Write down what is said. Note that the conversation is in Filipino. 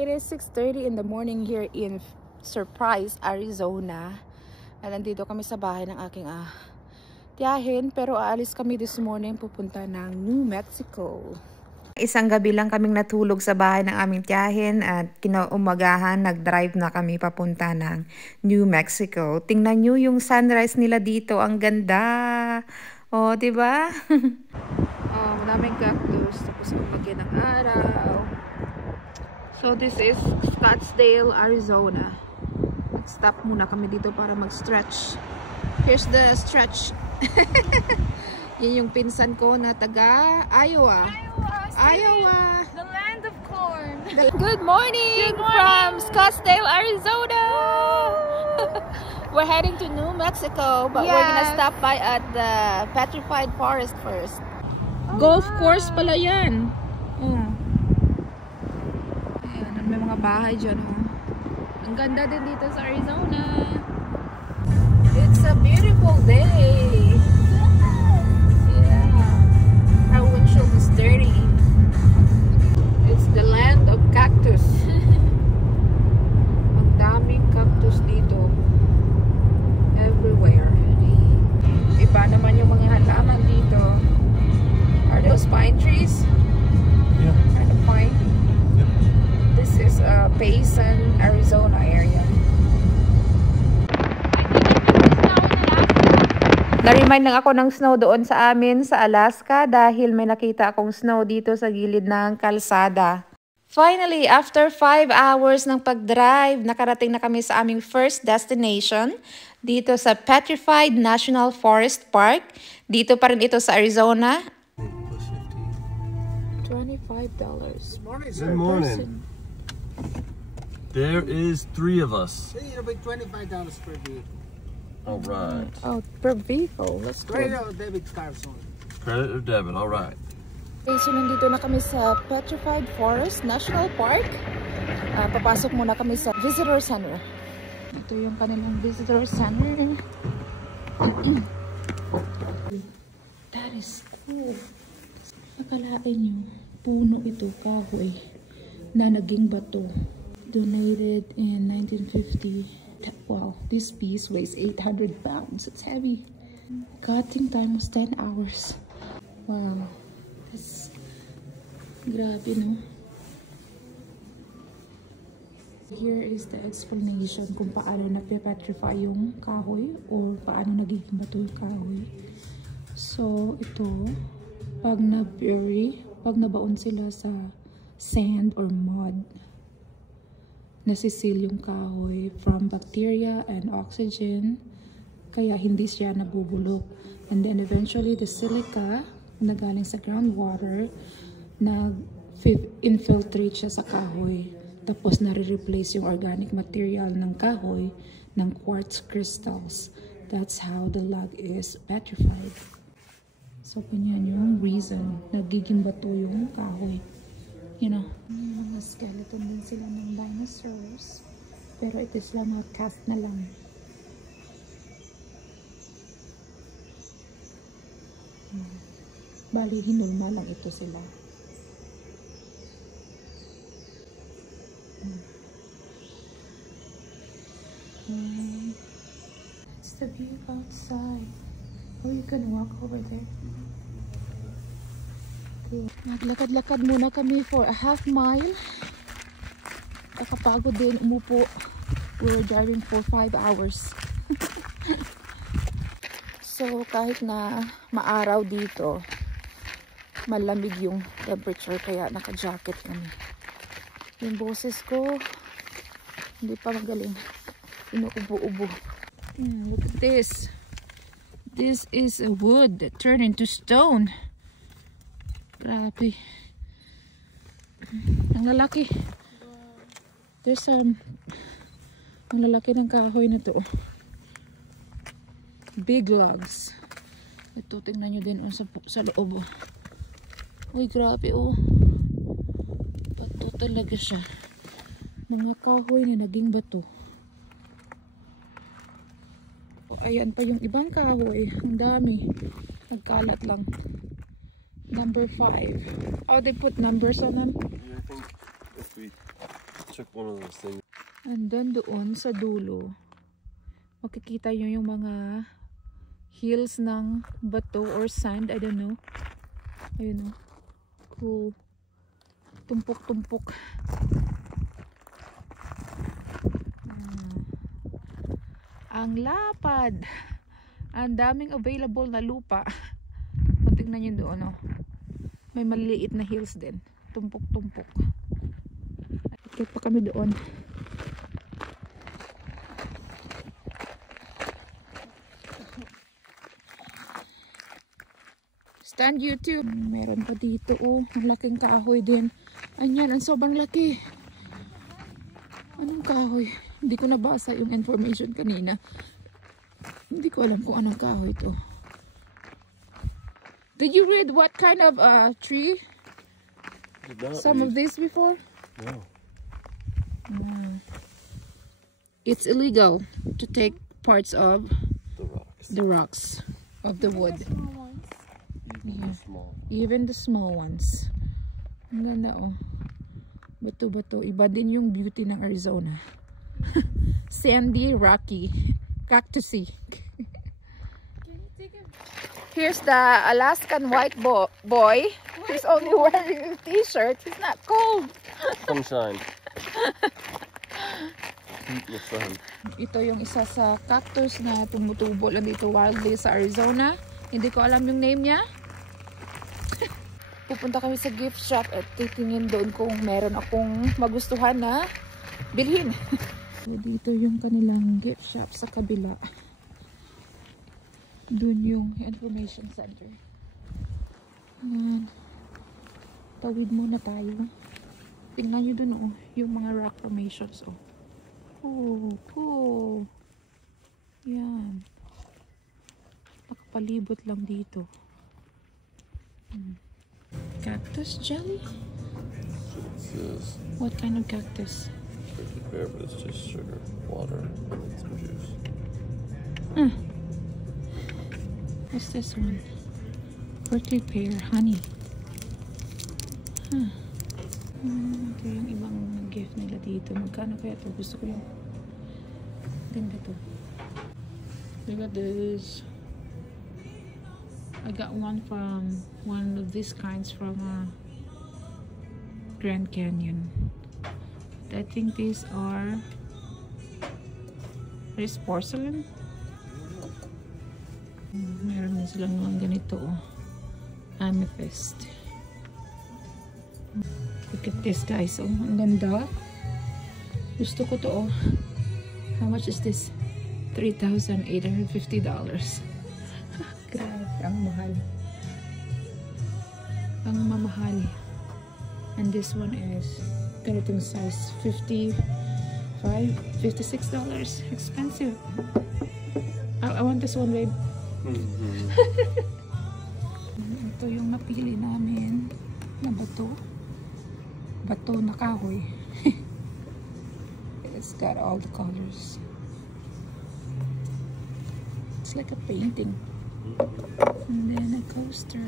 It is 6:30 in the morning here in Surprise, Arizona. At nandito kami sa bahay ng aking tiyahin, pero aalis kami this morning pupunta ng New Mexico. Isang gabi lang kaming natulog sa bahay ng aming tiyahin at kinaumagahan nag-drive na kami papunta ng New Mexico. Tingnan nyo yung sunrise nila dito, ang ganda. Oh, di ba? Maraming cactus, tapos kumagyan ng araw. So this is Scottsdale, Arizona. Nag-stop muna kami dito para mag-stretch. Here's the stretch. Yan yung pinsan ko na taga Iowa. Iowa. The land of corn. Good morning, from Scottsdale, Arizona. We're heading to New Mexico, but we're gonna stop by at the Petrified Forest first. Golf course pala yan. Ayan, may mga bahay dyan. Ang ganda din dito sa Arizona. It's a beautiful day. Yeah. Our windshield is dirty. It's the land of cactus. Ang daming cactus dito. Everywhere. Iba naman yung mga halaman dito. Are those pine trees? Yeah. Kind of pine. Yep. This is Payson, Arizona area. Na-remind lang ako ng snow doon sa amin sa Alaska dahil may nakita akong snow dito sa gilid ng kalsada. Finally, after 5 hours ng pag-drive, nakarating na kami sa aming first destination dito sa Petrified National Forest Park. Dito pa rin ito sa Arizona. $25. Good morning. There is 3 of us. It'll be $25 per vehicle. All right. Oh, per vehicle. Let's go. Credit or debit cards on. Credit or debit? All right. Okay, so nandito na kami sa Petrified Forest National Park. Papasok muna kami sa Visitor Center. Ito yung kanilang Visitor Center. That is cool. Akalain nyo, puno ito, kahoy, na naging bato. Donated in 1950. Wow, this piece weighs 800 pounds. It's heavy. Cutting time was 10 hours. Wow. That's grabe, no? Here is the explanation kung paano nape-petrify yung kahoy or paano nagiging bato yung kahoy. So, ito, pag nabaon sila sa sand or mud, nasisil yung kahoy from bacteria and oxygen, kaya hindi siya nabubulok. And then eventually the silica na galing sa groundwater nag-infiltrate siya sa kahoy, tapos nare-replace yung organic material ng kahoy ng quartz crystals. That's how the log is petrified. So ganyan yung reason nagiging bato yung kahoy. You know, mga skeleton din sila ng dinosaurs. Pero ito sila mga cast na lang. Bali, hinulma lang ito sila. That's the view outside. Oh, you can walk over there. Naglakad-lakad muna kami for a half mile. Nakapagod din umupo. We were driving for 5 hours. So kahit na maaraw dito, malamig yung temperature kaya naka-jacket kami. Yung boses ko hindi pa magaling. Inuubo-ubo. Look at this. This is a wood that turned into stone. Grabe. Ang lalaki. There's ang lalaki ng kahoy na to. Big logs. Ito, tingnan nyo din sa loob. Uy, grabe bato talaga siya. Mga kahoy na naging bato. Ayan pa yung ibang kahoy. Ang dami. Nagkalat lang. Number 5. Oh, they put numbers on them? Yeah, I think if we took one of those things. And then doon sa dulo, makikita nyo yung mga hills ng bato or sand. I don't know. Ayun o. Cool. Tumpok-tumpok. Ang lapad. Ang daming available na lupa. Tingnan nyo doon, oh. May maliliit na hills din. Tumpok-tumpok. Okay pa kami doon. Stand YouTube. Meron pa dito, oh. Ang laking kahoy din. Anyan, ang sobrang laki. Anong kahoy? Hindi ko nabasa yung information kanina. Hindi ko alam kung anong kahoy to. Did you read what kind of tree? Some of this before? No. No. It's illegal to take parts of the rocks of the wood. Even the small ones. Ang ganda, oh. Bato-bato. Iba din yung beauty ng Arizona. Sandy, rocky, cactusy. Here's the Alaskan white boy. He's only wearing a t-shirt. He's not cold. Sunshine. Heat in the sun. Ito yung isa sa cactus na tumutubo lang dito wildly sa Arizona. Hindi ko alam yung name niya. Pupunta kami sa gift shop at titingin doon kung meron akong magustuhan na bilhin. Dito yung kanilang gift shop sa kabila. Doon yung information center. Ayan. Tawid muna tayo. Tingnan nyo doon, oh, yung mga rock formations, oh. Oh, cool. Yan. Nakapalibot lang dito. Cactus jelly? What kind of cactus? Bear, but it's just sugar, water, and some juice. What's this one? Prickly pear, honey. Ito yung ibang gift nila dito. Magkano kaya ito? Gusto ko yung ganda to. Look at this. I got one from one of these kinds from Grand Canyon. I think these are porcelain. Meron na silang mga ganito, oh. Amethyst. Look at this, guys. Oh, ang ganda. Gusto ko to, oh. How much is this? $3,850. Grabe, ang mahal. Ang mamahal. And this one is ganitong size, $56. Expensive. I want this one, babe. Ito yung napili namin na bato. Bato na kahoy. It's got all the colors. It's like a painting. And then a coaster.